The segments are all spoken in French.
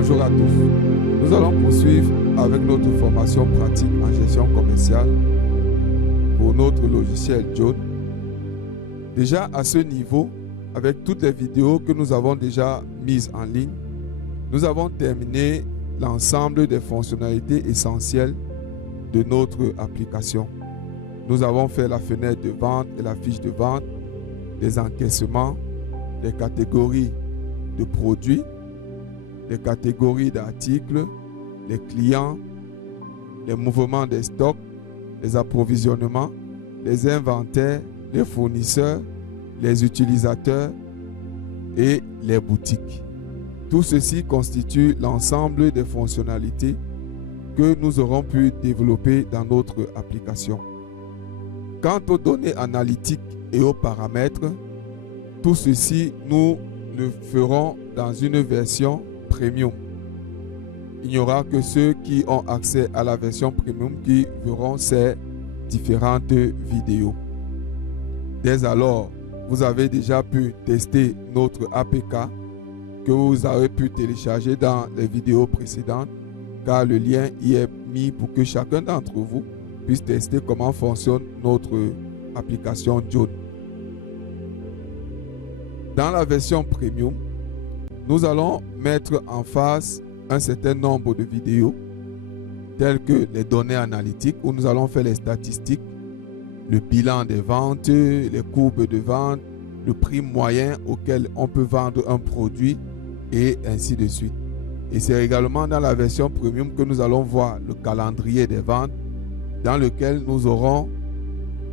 Bonjour à tous. Nous allons poursuivre avec notre formation pratique en gestion commerciale pour notre logiciel John. Déjà à ce niveau, avec toutes les vidéos que nous avons déjà mises en ligne, nous avons terminé l'ensemble des fonctionnalités essentielles de notre application. Nous avons fait la fenêtre de vente et la fiche de vente, les encaissements, les catégories de produits, les catégories d'articles, les clients, les mouvements des stocks, les approvisionnements, les inventaires, les fournisseurs, les utilisateurs et les boutiques. Tout ceci constitue l'ensemble des fonctionnalités que nous aurons pu développer dans notre application. Quant aux données analytiques et aux paramètres, tout ceci, nous le ferons dans une version premium. Il n'y aura que ceux qui ont accès à la version premium qui verront ces différentes vidéos. Dès alors, vous avez déjà pu tester notre APK que vous avez pu télécharger dans les vidéos précédentes, car le lien y est mis pour que chacun d'entre vous puisse tester comment fonctionne notre application John. Dans la version premium, nous allons mettre en face un certain nombre de vidéos telles que les données analytiques où nous allons faire les statistiques, le bilan des ventes, les courbes de vente, le prix moyen auquel on peut vendre un produit et ainsi de suite. Et c'est également dans la version premium que nous allons voir le calendrier des ventes dans lequel nous aurons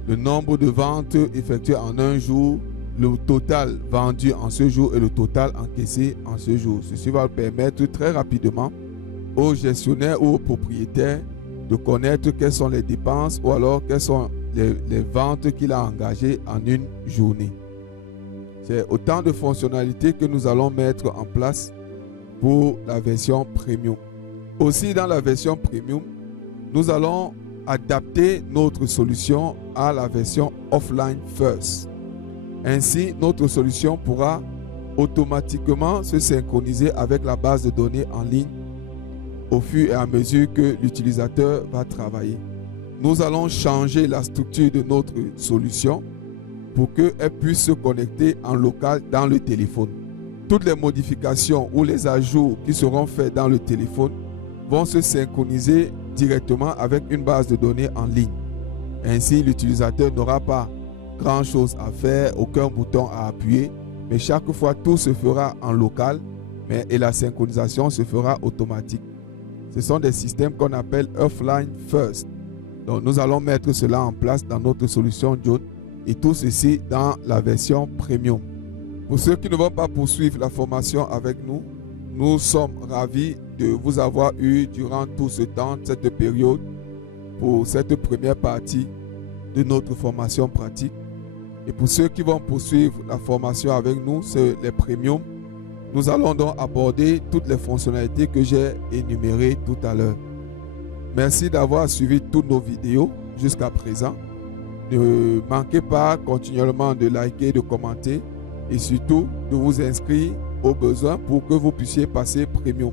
le nombre de ventes effectuées en un jour, le total vendu en ce jour et le total encaissé en ce jour. Ceci va permettre très rapidement aux gestionnaires ou aux propriétaires de connaître quelles sont les dépenses ou alors quelles sont les ventes qu'il a engagées en une journée. C'est autant de fonctionnalités que nous allons mettre en place pour la version premium. Aussi dans la version premium, nous allons adapter notre solution à la version offline first. Ainsi, notre solution pourra automatiquement se synchroniser avec la base de données en ligne au fur et à mesure que l'utilisateur va travailler. Nous allons changer la structure de notre solution pour qu'elle puisse se connecter en local dans le téléphone. Toutes les modifications ou les ajouts qui seront faits dans le téléphone vont se synchroniser directement avec une base de données en ligne. Ainsi, l'utilisateur n'aura pas grand-chose à faire, aucun bouton à appuyer, mais chaque fois tout se fera en local et la synchronisation se fera automatique. Ce sont des systèmes qu'on appelle offline first. Donc nous allons mettre cela en place dans notre solution John et tout ceci dans la version premium. Pour ceux qui ne vont pas poursuivre la formation avec nous, nous sommes ravis de vous avoir eu durant tout ce temps, cette période, pour cette première partie de notre formation pratique. Et pour ceux qui vont poursuivre la formation avec nous, c'est les premiums. Nous allons donc aborder toutes les fonctionnalités que j'ai énumérées tout à l'heure. Merci d'avoir suivi toutes nos vidéos jusqu'à présent. Ne manquez pas continuellement de liker, de commenter et surtout de vous inscrire au besoin pour que vous puissiez passer premium.